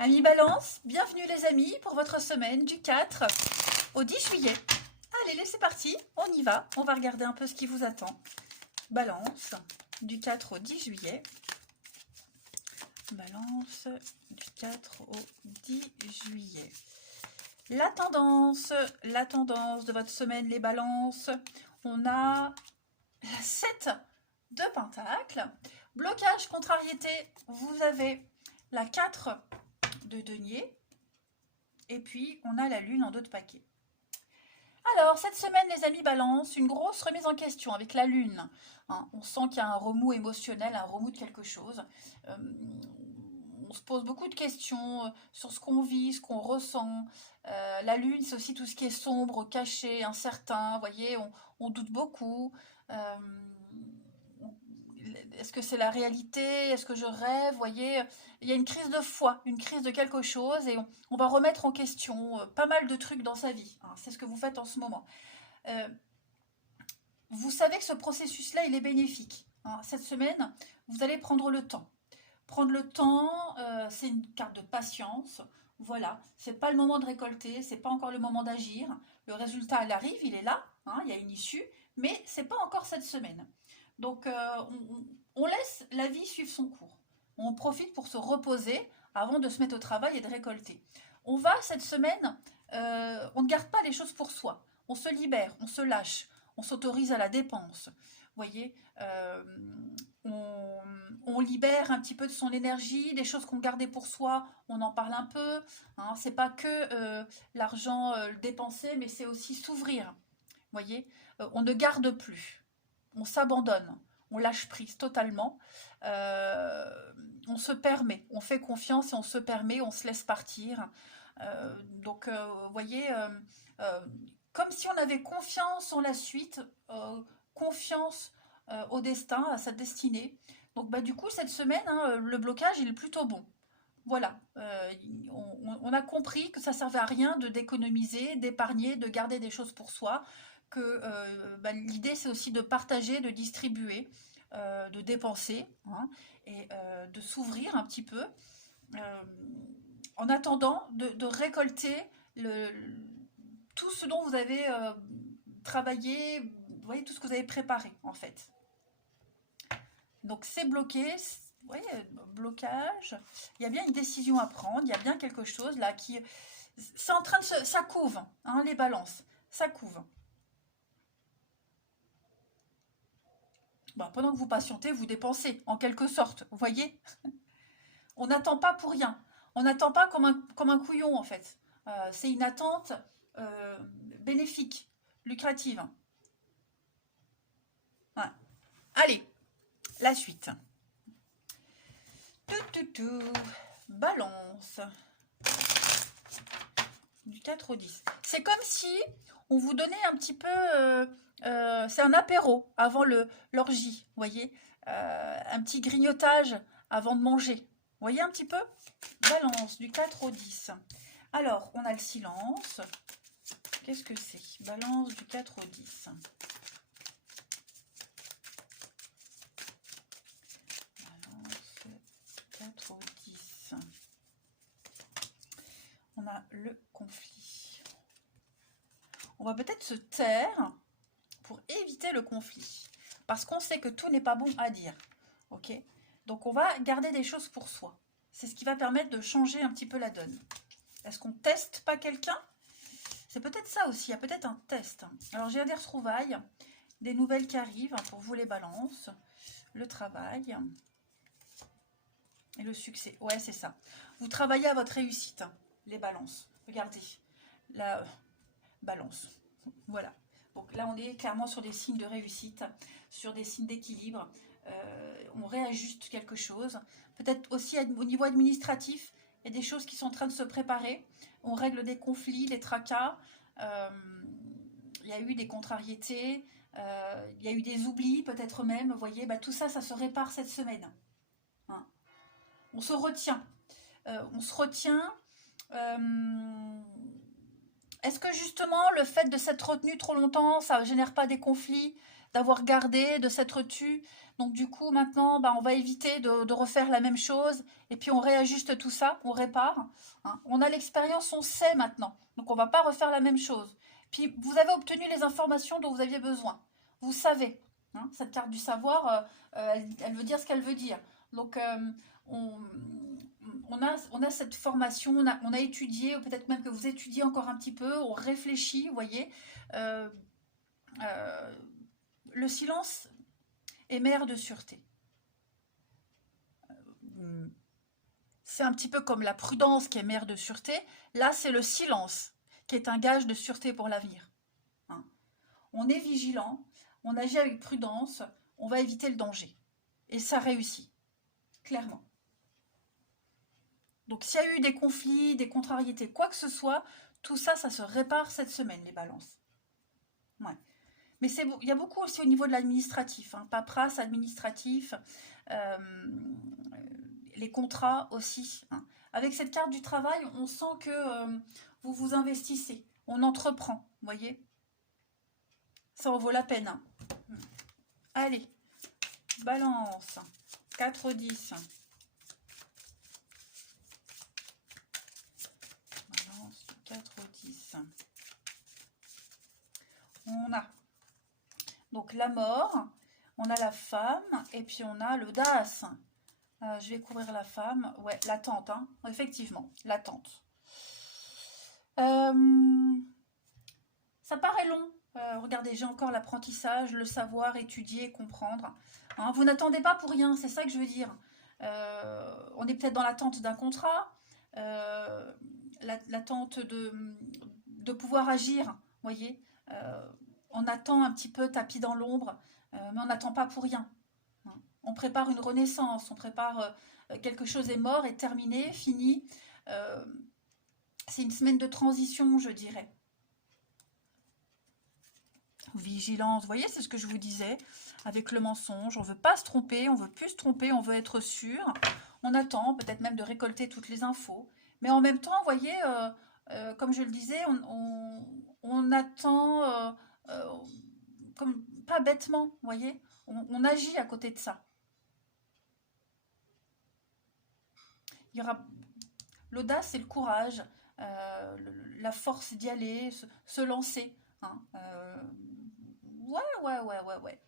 Amis Balance, bienvenue les amis pour votre semaine du 4 au 10 juillet. Allez, c'est parti, on y va. On va regarder un peu ce qui vous attend. Balance, du 4 au 10 juillet. Balance, du 4 au 10 juillet. La tendance de votre semaine, les balances. On a la 7 de Pentacle. Blocage, contrariété, vous avez la 4 de denier. Et puis, on a la lune en dos de paquet. Alors, cette semaine, les amis balance, une grosse remise en question avec la lune. Hein, on sent qu'il y a un remous émotionnel, un remous de quelque chose. On se pose beaucoup de questions sur ce qu'on vit, ce qu'on ressent. La lune, c'est aussi tout ce qui est sombre, caché, incertain. Vous voyez, on doute beaucoup. Euh, Est-ce que c'est la réalité? Est-ce que je rêve? Vous voyez, il y a une crise de foi, une crise de quelque chose et on va remettre en question pas mal de trucs dans sa vie. Hein, c'est ce que vous faites en ce moment. Euh, vous savez que ce processus-là, il est bénéfique. Hein. Cette semaine, vous allez prendre le temps. Prendre le temps, c'est une carte de patience. Voilà, c'est pas le moment de récolter, c'est pas encore le moment d'agir. Le résultat, il arrive, il est là, hein, il y a une issue, mais c'est pas encore cette semaine. Donc, on laisse la vie suivre son cours. On profite pour se reposer avant de se mettre au travail et de récolter. On va cette semaine, on ne garde pas les choses pour soi. On se libère, on se lâche, on s'autorise à la dépense. Vous voyez, on libère un petit peu de son énergie, des choses qu'on gardait pour soi, on en parle un peu. Hein, c'est pas que l'argent dépensé, mais c'est aussi s'ouvrir. Vous voyez, on ne garde plus, on s'abandonne, on lâche prise totalement. On se permet, on fait confiance et on se permet, on se laisse partir. Donc, vous voyez, comme si on avait confiance en la suite, confiance au destin, à sa destinée. Donc, bah, du coup, cette semaine, hein, le blocage, il est plutôt bon. Voilà, on a compris que ça servait à rien de d'économiser, d'épargner, de garder des choses pour soi, que bah, l'idée c'est aussi de partager, de distribuer, de dépenser, hein, et de s'ouvrir un petit peu, euh, en attendant de récolter le, tout ce dont vous avez travaillé, vous voyez, tout ce que vous avez préparé en fait. Donc c'est bloqué, oui, blocage. Il y a bien une décision à prendre, il y a bien quelque chose là qui... C'est en train de se... Ça couve, hein, les balances, ça couve. Bon, pendant que vous patientez, vous dépensez, en quelque sorte, vous voyez. On n'attend pas pour rien. On n'attend pas comme un couillon, en fait. C'est une attente euh, bénéfique, lucrative. Ouais. Allez, la suite. Tout, tout, tout. Balance. Du 4 au 10. C'est comme si on vous donnait un petit peu... c'est un apéro avant l'orgie, vous voyez. Un petit grignotage avant de manger. Vous voyez un petit peu. Balance, du 4 au 10. Alors, on a le silence. Qu'est-ce que c'est? Balance du 4 au 10. Balance 4 au 10. On a le conflit. On va peut-être se taire pour éviter le conflit. Parce qu'on sait que tout n'est pas bon à dire. Ok? Donc on va garder des choses pour soi. C'est ce qui va permettre de changer un petit peu la donne. Est-ce qu'on teste pas quelqu'un? C'est peut-être ça aussi, il y a peut-être un test. Alors j'ai des retrouvailles, des nouvelles qui arrivent pour vous les balances, le travail et le succès. Ouais, c'est ça. Vous travaillez à votre réussite, les balances. Regardez, la balance. Voilà. Donc là, on est clairement sur des signes de réussite, sur des signes d'équilibre. On réajuste quelque chose. Peut-être aussi au niveau administratif, il y a des choses qui sont en train de se préparer. On règle des conflits, des tracas. Euh, il y a eu des contrariétés. Il y a eu des oublis, peut-être même. Vous voyez, bah, tout ça, ça se répare cette semaine. Hein. On se retient. On se retient. Euh, Est-ce que justement le fait de s'être retenu trop longtemps, ça ne génère pas des conflits? d'avoir gardé, de s'être tu. Donc du coup, maintenant, bah, on va éviter de refaire la même chose. Et puis on réajuste tout ça, on répare. Hein. On a l'expérience, on sait maintenant. Donc on ne va pas refaire la même chose. Puis vous avez obtenu les informations dont vous aviez besoin. Vous savez. Hein, cette carte du savoir, elle veut dire ce qu'elle veut dire. Donc on, on a cette formation, on a étudié, ou peut-être même que vous étudiez encore un petit peu, on réfléchit, vous voyez. Euh, euh, le silence est mère de sûreté. C'est un petit peu comme la prudence qui est mère de sûreté. Là, c'est le silence qui est un gage de sûreté pour l'avenir. Hein. On est vigilant, on agit avec prudence, on va éviter le danger. Et ça réussit, clairement. Donc s'il y a eu des conflits, des contrariétés, quoi que ce soit, tout ça, ça se répare cette semaine, les balances. Ouais. Mais il y a beaucoup aussi au niveau de l'administratif, hein, paperasse, administratif, euh, les contrats aussi. Hein. Avec cette carte du travail, on sent que vous vous investissez, on entreprend, vous voyez. Ça en vaut la peine. Hein. Allez, balance, 4, 10. Balance, 4, 10. On a donc la mort, on a la femme, et puis on a l'audace. Je vais couvrir la femme. Ouais, l'attente, hein. Effectivement, l'attente. Ça paraît long. Regardez, j'ai encore l'apprentissage, le savoir, étudier, comprendre. Hein, vous n'attendez pas pour rien, c'est ça que je veux dire. On est peut-être dans l'attente d'un contrat, l'attente de pouvoir agir, vous voyez. On attend un petit peu tapis dans l'ombre, mais on n'attend pas pour rien. On prépare une renaissance, on prépare quelque chose est mort, est terminé, fini. Euh, c'est une semaine de transition, je dirais. Vigilance, vous voyez, c'est ce que je vous disais, avec le mensonge. On ne veut pas se tromper, on ne veut plus se tromper, on veut être sûr. On attend peut-être même de récolter toutes les infos. Mais en même temps, vous voyez, comme je le disais, on attend, comme, pas bêtement, vous voyez, on agit à côté de ça. Il y aura l'audace et le courage, la force d'y aller, se lancer. Hein, ouais.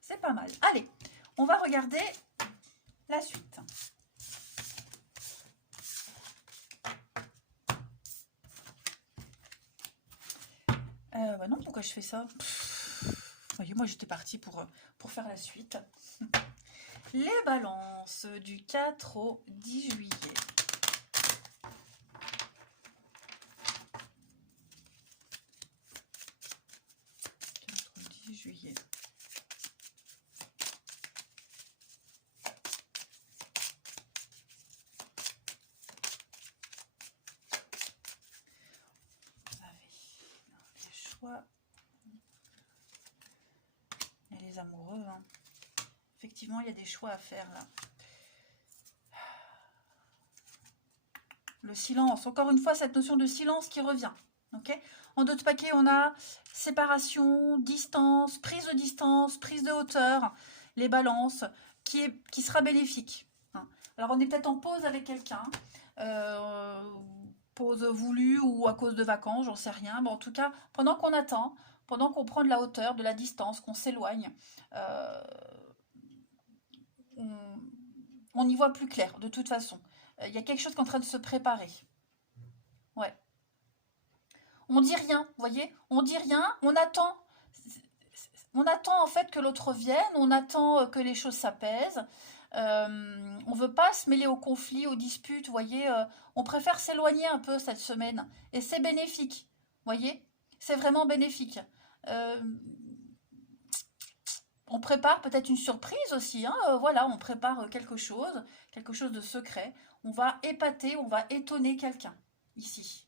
C'est pas mal. Allez, on va regarder la suite. Bah non, pourquoi je fais ça? Voyez, moi j'étais partie pour faire la suite. Les balances du 4 au 10 juillet. 4 au 10 juillet. Vous avez les choix. Et les amoureux, hein. Effectivement, il y a des choix à faire là. Le silence, encore une fois, cette notion de silence qui revient. Okay, en d'autres paquets, on a séparation, distance, prise de hauteur, les balances, qui sera bénéfique. Hein. Alors, on est peut-être en pause avec quelqu'un, pause voulue ou à cause de vacances, j'en sais rien. Mais en tout cas, pendant qu'on attend, pendant qu'on prend de la hauteur, de la distance, qu'on s'éloigne, on y voit plus clair, de toute façon. Il y a quelque chose qui est en train de se préparer. Ouais. On dit rien, vous voyez? On dit rien, on attend. On attend en fait que l'autre vienne, on attend que les choses s'apaisent. On veut pas se mêler aux conflits, aux disputes, vous voyez? On préfère s'éloigner un peu cette semaine. Et c'est bénéfique, vous voyez? C'est vraiment bénéfique. Euh, on prépare peut-être une surprise aussi, hein, voilà, on prépare quelque chose de secret. On va épater, on va étonner quelqu'un ici.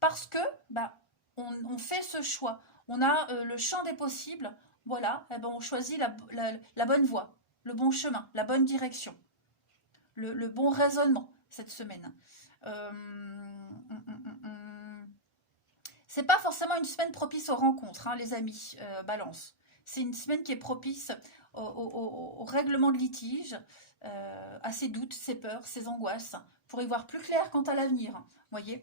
Parce que bah, on fait ce choix. On a le champ des possibles, voilà, eh ben, on choisit la bonne voie, le bon chemin, la bonne direction, le bon raisonnement cette semaine. Euh, C'est pas forcément une semaine propice aux rencontres, hein, les amis, balance. C'est une semaine qui est propice au règlement de litige, à ses doutes, ses peurs, ses angoisses, pour y voir plus clair quant à l'avenir. Voyez.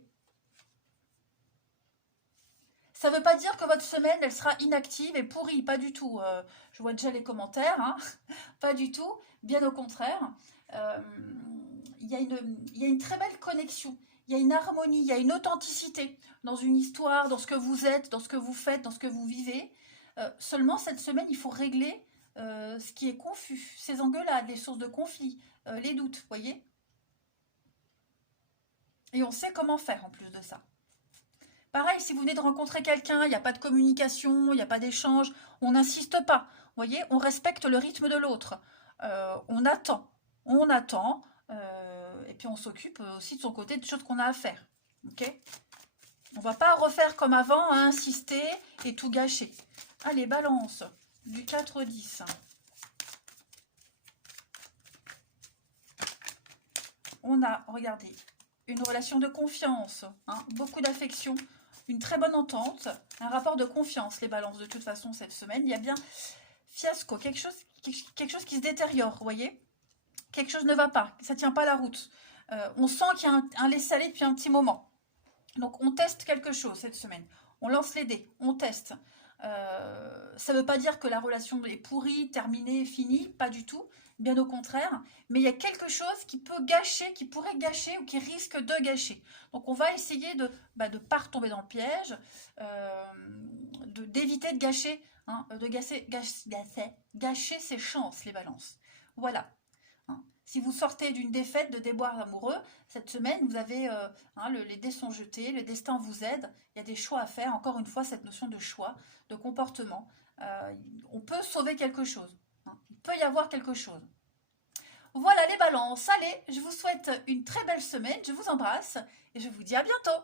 Ça ne veut pas dire que votre semaine, elle sera inactive et pourrie, pas du tout. Je vois déjà les commentaires, hein. Pas du tout, bien au contraire. Euh, il y a une très belle connexion, il y a une harmonie, il y a une authenticité dans une histoire, dans ce que vous êtes, dans ce que vous faites, dans ce que vous vivez. Seulement, cette semaine, il faut régler ce qui est confus, ces engueulades, les sources de conflit, les doutes, vous voyez. Et on sait comment faire en plus de ça. Pareil, si vous venez de rencontrer quelqu'un, il n'y a pas de communication, il n'y a pas d'échange, on n'insiste pas. Vous voyez, on respecte le rythme de l'autre. On attend, et puis on s'occupe aussi de son côté des choses qu'on a à faire. Ok. On ne va pas refaire comme avant, hein, insister et tout gâcher. Allez, balance, du 4-10. On a, regardez, une relation de confiance, hein, beaucoup d'affection, une très bonne entente, un rapport de confiance, les balances de toute façon cette semaine. Il y a bien fiasco, quelque chose qui se détériore, vous voyez. Quelque chose ne va pas, ça ne tient pas la route. On sent qu'il y a un laisser-aller depuis un petit moment. Donc on teste quelque chose cette semaine. On lance les dés, on teste. Ça ne veut pas dire que la relation est pourrie, terminée, finie, pas du tout, bien au contraire, mais il y a quelque chose qui peut gâcher, qui pourrait gâcher ou qui risque de gâcher. Donc on va essayer de ne pas retomber dans le piège, d'éviter de gâcher, hein, de gâcher ses chances, les balances. Voilà. Hein. Si vous sortez d'une défaite, de déboires amoureux, cette semaine, vous avez, les dés sont jetés, le destin vous aide, il y a des choix à faire. Encore une fois, cette notion de choix, de comportement, on peut sauver quelque chose. Hein. Il peut y avoir quelque chose. Voilà les balances. Allez, je vous souhaite une très belle semaine, je vous embrasse et je vous dis à bientôt.